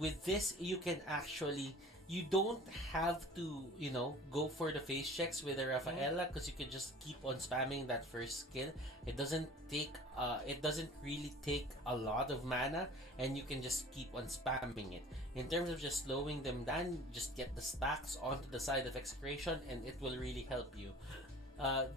with this, you can actually, you don't have to, go for the face checks with the Rafaela, because you can just keep on spamming that first skill. It doesn't really take a lot of mana, and you can just keep on spamming it. In terms of just slowing them down, just get the stacks onto the side of Execration, and it will really help you.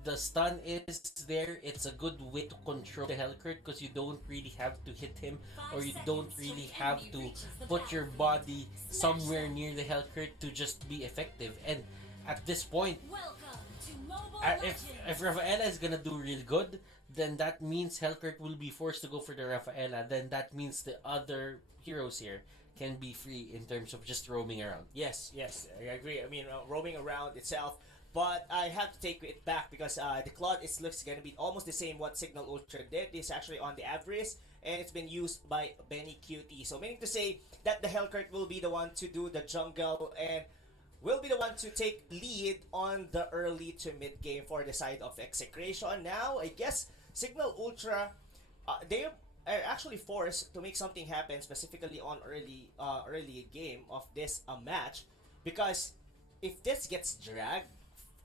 The stun is there. It's a good way to control the Hellcurt, because you don't really have to hit him, or you don't really have to put your body somewhere near the Hellcurt to just be effective. And at this point, if Rafaela is gonna do really good, then that means Hellcurt will be forced to go for the Rafaela. Then that means the other heroes here can be free in terms of just roaming around. Yes, yes, I agree. I mean, roaming around itself. But I have to take it back because the Claude looks going to be almost the same what Signal Ultra did. It's actually on the Avarice, and it's been used by Benny QT. So meaning to say that the Hellcurt will be the one to do the jungle and will be the one to take lead on the early to mid game for the side of Execration. Now, I guess Signal Ultra, they are actually forced to make something happen specifically on early game of this match, because if this gets dragged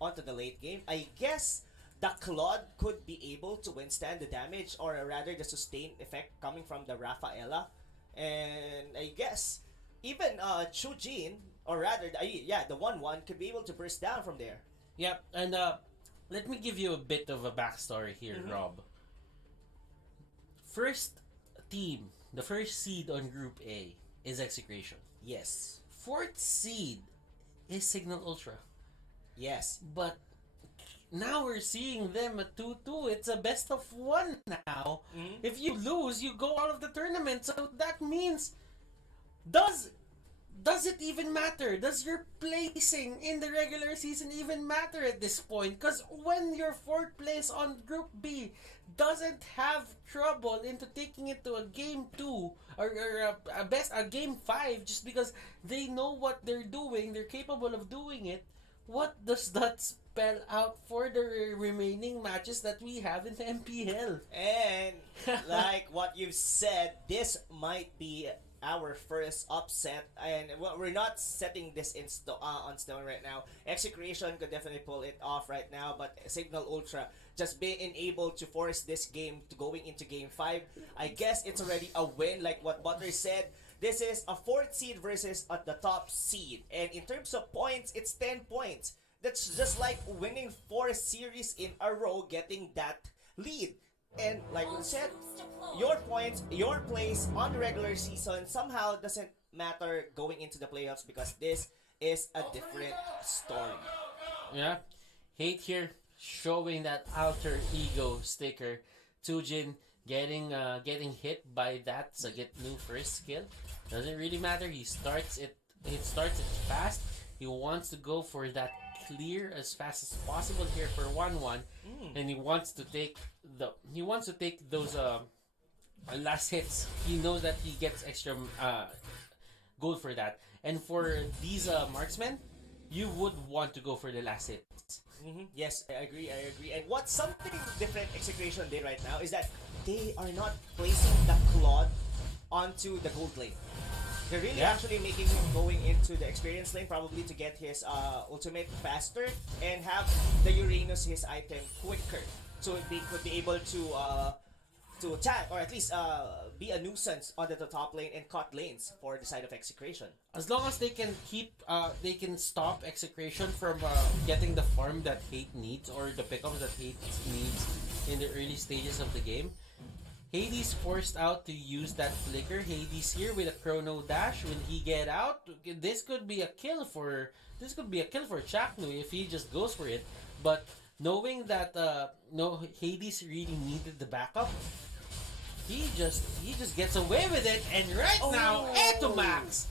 onto the late game, I guess the Claude could be able to withstand the damage, or rather the sustained effect coming from the Rafaela. And I guess even Chujin, or rather, the 1-1 could be able to burst down from there. Yep, and let me give you a bit of a backstory here, Rob. First team, the first seed on Group A is Execration. Yes. Fourth seed is Signal Ultra. Yes. But now we're seeing them at 2-2. It's a best of one now. If you lose, you go out of the tournament. So that means, does it even matter? Does your placing in the regular season even matter at this point? Because when your fourth place on Group B doesn't have trouble into taking it to a game 2 or a game 5, just because they know what they're doing, they're capable of doing it, what does that spell out for the remaining matches that we have in the MPL? And like what you've said, this might be our first upset, and we're not setting this on stone right now. Execration could definitely pull it off right now, but Signal Ultra just being able to force this game to going into game 5, I guess it's already a win. Like what Butler said, this is a 4th seed versus at the top seed, and in terms of points, it's 10 points. That's just like winning 4 series in a row, getting that lead. And like we said, your points, your place on the regular season somehow doesn't matter going into the playoffs, because this is a different story. Yeah, Hate here showing that alter ego sticker. Tujin getting hit by that Sagetnu first skill. Doesn't really matter. He starts it fast. He wants to go for that clear as fast as possible here for 1-1, and he wants to take those last hits. He knows that he gets extra gold for that. And for these marksmen, you would want to go for the last hits. Yes, I agree. And what's something different Execration did right now is that they are not placing the Claude onto the gold lane. They're really actually making him going into the experience lane, probably to get his ultimate faster and have the Uranus, his item, quicker, so they could be able to attack, or at least be a nuisance on the top lane and cut lanes for the side of Execration. As long as they can they can stop Execration from getting the farm that Hate needs, or the pickups that Hate needs in the early stages of the game. Hades forced out to use that flicker. Hades here with a chrono dash. Will he get out? This could be a kill for Chaknu if he just goes for it. But knowing that Hades really needed the backup, he just gets away with it. And right now, Etomax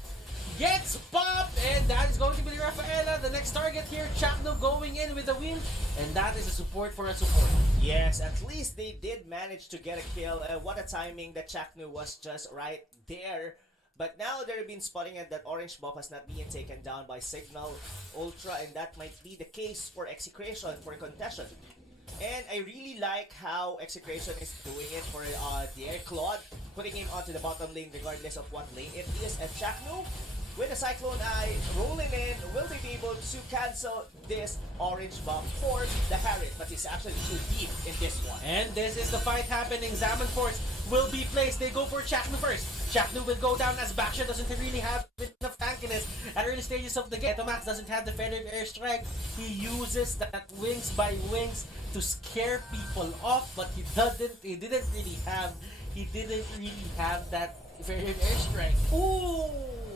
gets popped, and that is going to be the Rafaela. The next target here, Chakno going in with a win, and that is a support for a support. Yes, at least they did manage to get a kill. What a timing that Chakno was just right there. But now they've been spotting it that orange buff has not been taken down by Signal Ultra, and that might be the case for Execration for contention. And I really like how Execration is doing it for the Claude, putting him onto the bottom lane regardless of what lane it is. And Chaknu, with the Cyclone Eye rolling in, will they be able to cancel this orange buff for the Harriet? But he's actually too deep in this one. And this is the fight happening. Zaman Force will be placed. They go for Chaknu first. Chaknu will go down as Baksha doesn't really have enough tankiness at early stages of the game. Tomax doesn't have the feathered airstrike. He uses that wings by wings to scare people off, but he didn't really have that feathered airstrike. Ooh!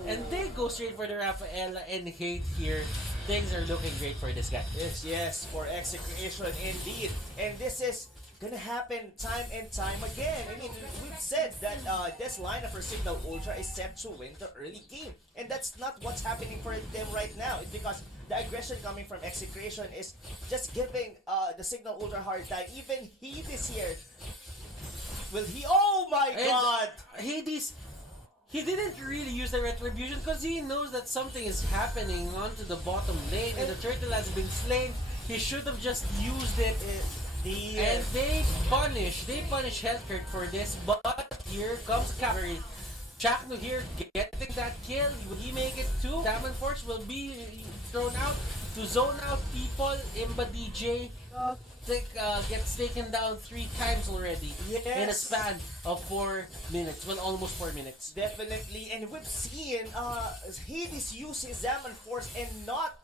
And they go straight for the Rafaela and Hate here. Things are looking great for this guy. Yes, for Execration indeed. And this is gonna happen time and time again. I mean, we've said that this lineup for Signal Ultra is set to win the early game. And that's not what's happening for them right now. It's because the aggression coming from Execration is just giving the Signal Ultra a hard time. Even Heat is here. Will he? Oh my god! Hades, he didn't really use the retribution because he knows that something is happening onto the bottom lane and the turtle has been slain. He should have just used it. And they punish Hellkirk for this, but here comes cavalry. Chaknu here getting that kill. Will he make it too? Diamond Force will be thrown out to zone out people. Imba DJ gets taken down 3 times already in a span of 4 minutes. Well, almost 4 minutes. Definitely, and we've seen Hades use his Zaman Force and not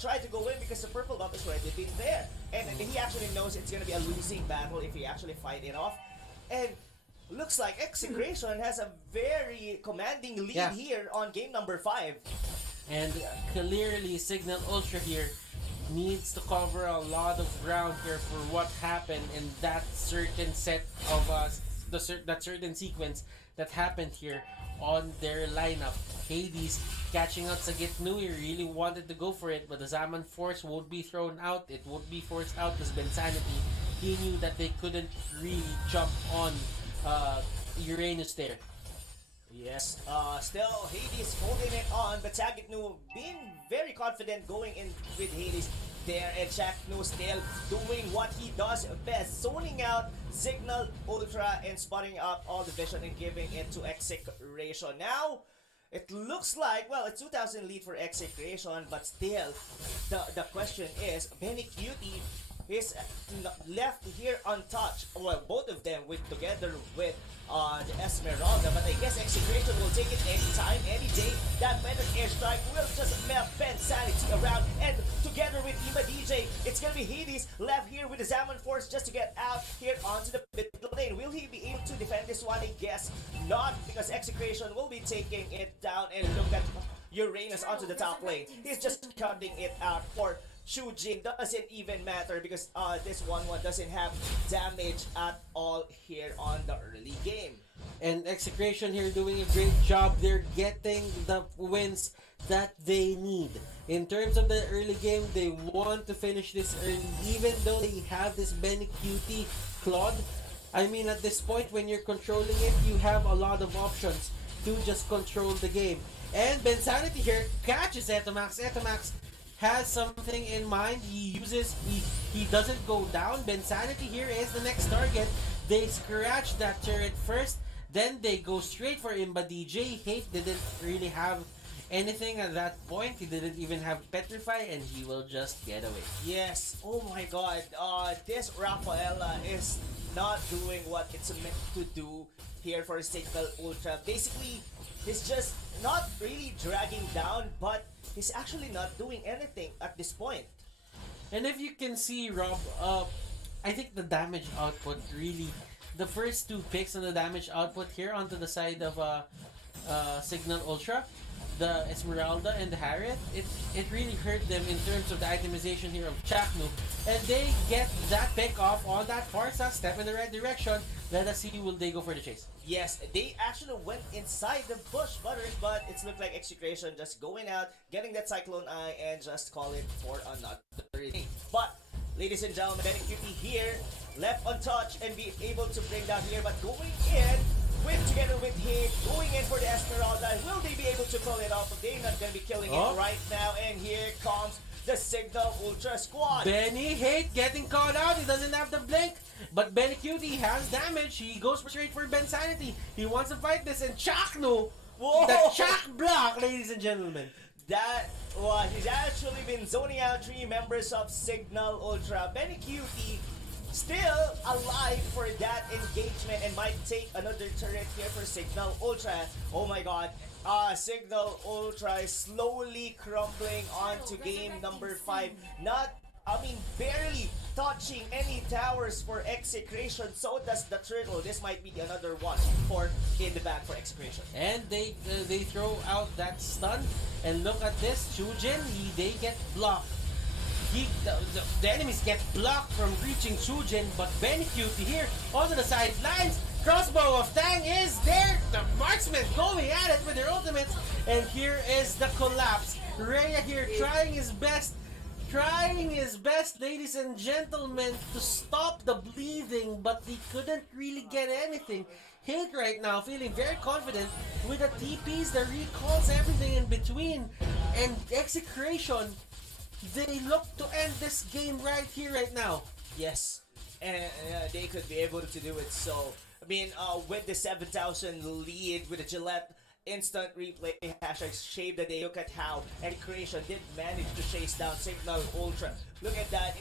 try to go in because the purple buff is already been there. And he actually knows it's gonna be a losing battle if he actually fight it off. And looks like Execration has a very commanding lead here on game number 5. And clearly Signal Ultra here needs to cover a lot of ground here for what happened in that certain set of that certain sequence that happened here on their lineup. Hades catching out Sagitnu, he really wanted to go for it, but the Zaman Force won't be thrown out. It won't be forced out because Bensanity, he knew that they couldn't really jump on Uranus there. Yes, still Hades holding it on, but Sagitnu being very confident going in with Hades there, and Chaknu still doing what he does best, zoning out Signal Ultra and spotting up all the vision and giving it to Execration. Now, it looks like, well, it's 2,000 lead for Execration, but still, the question is, Benny Cutie is left here untouched. Well, both of them together with the Esmeralda, but I guess Execration will take it anytime, any day. That feathered airstrike will just melt Bensanity around, and together with Ima DJ, it's gonna be Hades left here with the Zaman Force just to get out here onto the middle lane. Will he be able to defend this one? I guess not, because Execration will be taking it down, and look at Uranus onto the top lane. He's just cutting it out for Shujin. Doesn't even matter because this 1-1 doesn't have damage at all here on the early game. And Execration here doing a great job. They're getting the wins that they need. In terms of the early game, they want to finish this early, even though they have this Benny Cutie Claude. I mean, at this point, when you're controlling it, you have a lot of options to just control the game. And Bensanity here catches Etomax. Etomax has something in mind. He doesn't go down. Bensanity here is the next target. They scratch that turret first, then they go straight for Imba DJ. Hate didn't really have anything at that point. He didn't even have Petrify, and he will just get away. Yes. Oh my god. This Rafaela is not doing what it's meant to do here for Signal Ultra. Basically, he's just not really dragging down, but he's actually not doing anything at this point. And if you can see, Rob, I think the damage output really, the first 2 picks on the damage output here onto the side of Signal Ultra, the Esmeralda and the Harriet, it really hurt them in terms of the itemization here of Chaknu. And they get that pick off on that Farsa, step in the right direction. Let us see, will they go for the chase? Yes, they actually went inside the bush, Butters, but it's looked like Execration just going out, getting that Cyclone Eye, and just call it for another day. But, ladies and gentlemen, Benny Cutie here, left untouched and be able to bring down here, but going in together with him, going in for the Esmeralda. Will they be able to pull it off? They're not going to be killing it right now, and here comes the Signal Ultra squad. Benny Hate getting caught out. He doesn't have the blink. But Benny Cutie has damage. He goes straight for Ben Sanity. He wants to fight this. And Chakno, Whoa! the Chak block, ladies and gentlemen. That was, he's actually been zoning out 3 members of Signal Ultra. Benny Cutie still alive for that engagement and might take another turret here for Signal Ultra. Oh my god. Signal Ultra is slowly crumbling onto game number 5. Barely touching any towers for Execration. So does the Turtle. This might be another one for in the back for Execration. And they throw out that stun. And look at this. Chujin, they get blocked. The enemies get blocked from reaching Chujin. But Benny Cutie here onto the sidelines. Crossbow of Tang is there. The marksmen going at it with their ultimates. And here is the collapse. Rhea here trying his best, ladies and gentlemen, to stop the bleeding, but he couldn't really get anything. Hate right now feeling very confident with the TPs, the recalls, everything in between. And Execration, they look to end this game right here, right now. Yes, and they could be able to do it. So, with the 7,000 lead with the Gillette instant replay hashtag shave the day. Look at how Execration did manage to chase down Signal Ultra. Look at that.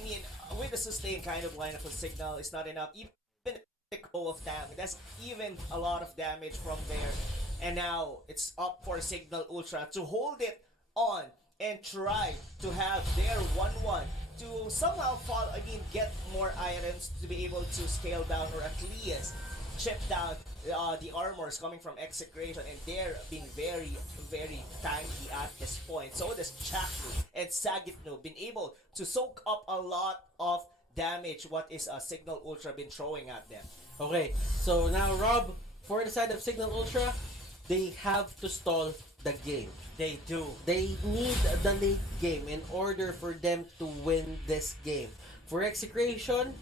With the sustained kind of lineup of Signal, it's not enough. Even the goal of damage, that's even a lot of damage from there. And now it's up for Signal Ultra to hold it on and try to have their 1-1 to somehow get more items to be able to scale down or at least chip down the armors coming from Execration, and they're being very, very tanky at this point. So does Chakru and Sagitno been able to soak up a lot of damage what is Signal Ultra been throwing at them. Okay, so now Rob, for the side of Signal Ultra, they have to stall the game. They do. They need the late game in order for them to win this game. For Execration,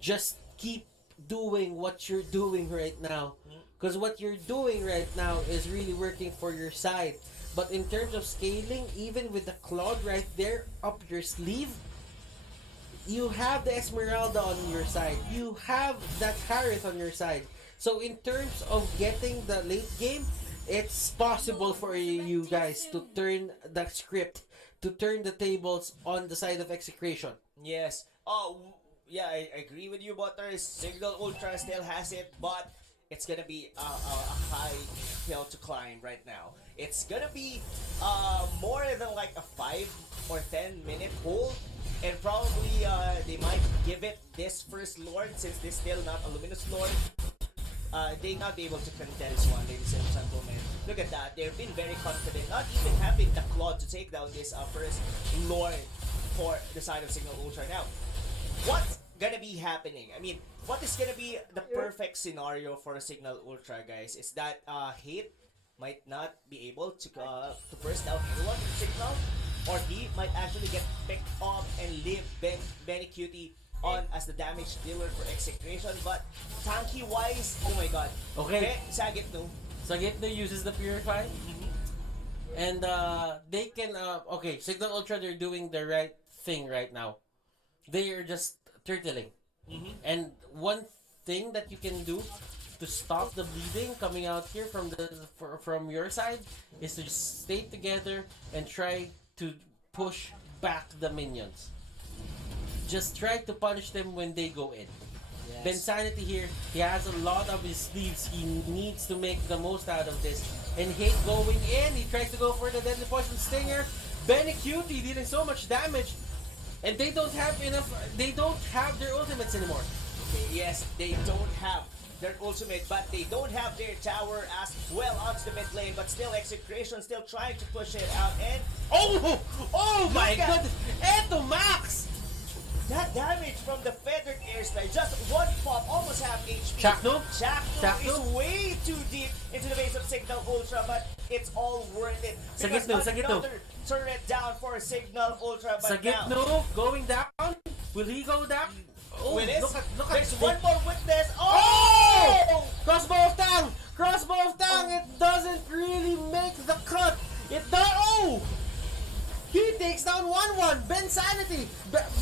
just keep doing what you're doing right now, because what you're doing right now is really working for your side. But in terms of scaling, even with the Claude right there up your sleeve, you have the Esmeralda on your side, you have that Harith on your side. So in terms of getting the late game, it's possible for you guys to turn the script, to turn the tables on the side of Execration. Yes. Yeah, I agree with you, Butter. Signal Ultra still has it, but it's gonna be a high hill to climb right now. It's gonna be more than like a 5 or 10 minute hold, and probably they might give it this first Lord, since this still not a Luminous Lord. They not be able to contend this one, ladies and gentlemen. Look at that. They've been very confident, not even having the Claude to take down this first Lord for the side of Signal Ultra. Now, what's gonna be happening? What is gonna be the perfect scenario for Signal Ultra, guys? Is that Hate might not be able to burst out anyone in Signal, or he might actually get picked up and leave Benny Cutie on as the damage dealer for Execration. But tanky wise, oh my god. Okay. Sagitno uses the Purify. And they can okay, Signal Ultra, they're doing the right thing right now. They are just turtling. And one thing that you can do to stop the bleeding coming out here from your side is to just stay together and try to push back the minions. Just try to punish them when they go in. Yes. Ben Sanity here, he has a lot of his sleeves. He needs to make the most out of this. And Hate going in, he tries to go for the Deadly Poison Stinger. Benny Cutie dealing so much damage. And they don't have their ultimates anymore. Yes, they don't have their ultimate, but they don't have their tower as well onto the mid lane. But still, Execration still trying to push it out. And oh my goodness, Eto Max! That damage from the feathered airstrike, just one pop, almost half HP. Chakno is way too deep into the base of Signal Ultra, but it's all worth it. Because another turret down for Signal Ultra, but Sagitno going down. Will he go down? Oh, look at there's one more witness. Oh! Crossbow of Tang! It doesn't really make the cut. It does. Oh! He takes down 1-1. Ben Sanity,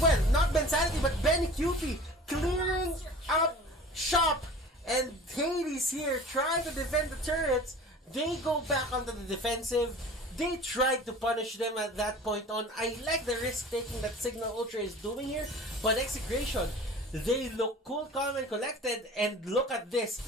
well, not Ben Sanity, but Benny Cutie clearing up shop. And Hades here trying to defend the turrets. They go back onto the defensive. They tried to punish them at that point on. I like the risk taking that Signal Ultra is doing here, but Execration, they look cool, calm, and collected. And look at this.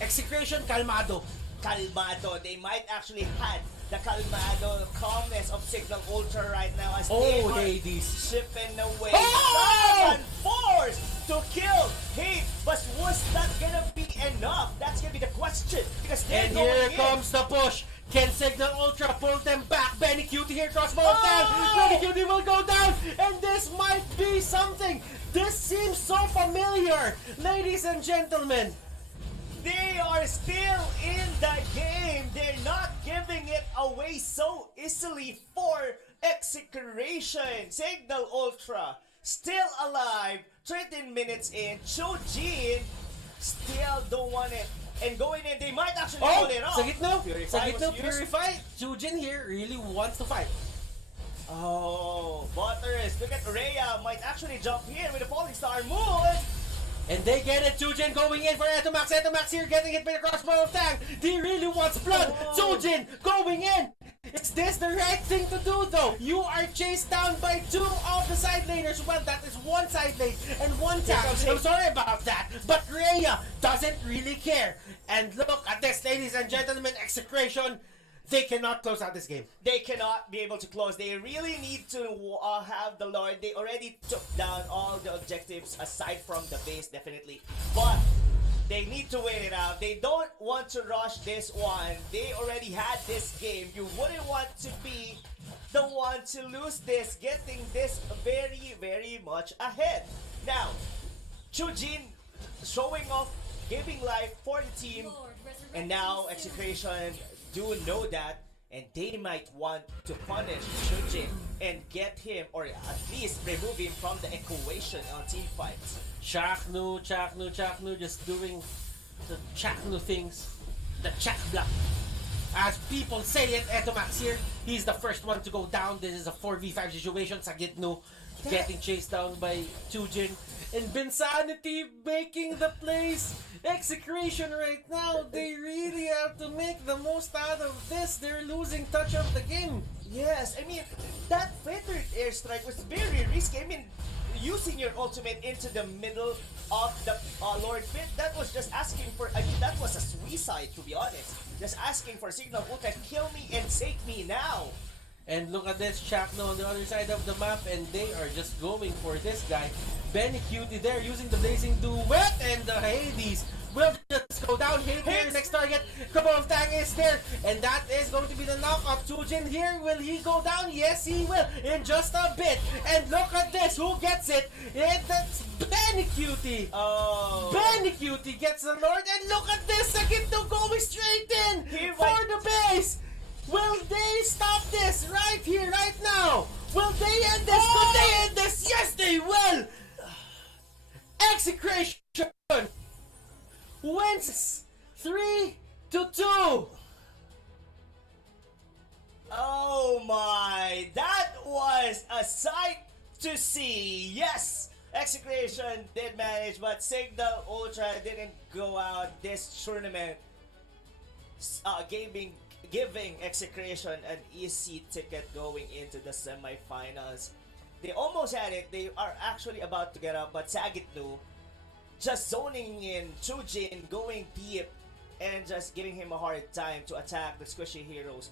Execration, calmado. Calmado. They might actually had the calmado calmness of Signal Ultra right now as they are Hades. chipping away. Oh! And forced to kill Hate. But was that gonna be enough? That's gonna be the question. Because they're And going here in. comes the push. Can Signal Ultra pull them back? Benny Cutie here, crossbow Oh! down. Benny Cutie will go down. And this might be something. This seems so familiar. Ladies and gentlemen. They are still in the game. They're not giving it away so easily for Execration. Signal Ultra still alive. 13 minutes in. Chojin still don't want it. And going in, they might actually Oh, pull it off. Sagitno. Purify Sagitno, was used. Purify. Chujin here really wants to fight. Oh, Butters. Look at Rhea. Might actually jump here with a Falling Star move. And they get it. Chujin going in for Etomax. Etomax here getting hit by the crossbow of Tang. He really wants blood. Oh. Chujin going in. Is this the right thing to do though? You are chased down by two of the side laners. Well, that is one side lane and one tag. I'm sorry about that. But Rhea doesn't really care. And look at this, ladies and gentlemen. Execration. They cannot close out this game. They cannot be able to close. They really need to have the Lord. They already took down all the objectives aside from the base, definitely. But they need to wait it out. They don't want to rush this one. They already had this game. You wouldn't want to be the one to lose this, getting this very, very much ahead. Now, Chujin showing off, giving life for the team. And now Execration do know that, and they might want to punish Chujin and get him, or at least remove him from the equation on team fights. Chaknu just doing the Chaknu things. The Chak block. As people say it, Etomax here, he's the first one to go down. This is a 4v5 situation. Sagitnu getting chased down by Chujin. And Bensanity making the plays. Execration right now, they really have to make the most out of this. They're losing touch of the game. Yes, I mean, that feathered airstrike was very risky. I mean, using your ultimate into the middle of the Lord Pit, that was just asking for, I mean, that was a suicide, to be honest. Just asking for Signal Ultra, kill me and take me now. And look at this, Chakno on the other side of the map, and they are just going for this guy. Benny Cutie there using the Blazing Duet, and the Hades will just go down. Hades, next target. Couple of Tang is there, and that is going to be the knock of Chujin here. Will he go down? Yes, he will, in just a bit. And look at this, who gets it? That's Benny Cutie. Oh. Benny Cutie gets the Lord, and look at this, Sagitno going straight in for the base. Will they stop this right here, right now? Will they end this? Oh! Could they end this? Yes, they will! Execration wins 3-2. Oh my, that was a sight to see. Yes, Execration did manage, but Signal Ultra didn't go out this tournament. Giving Execration an easy ticket going into the semifinals. They almost had it. They are actually about to get up, but Sagitnu just zoning in Chujin, going deep, and just giving him a hard time to attack the squishy heroes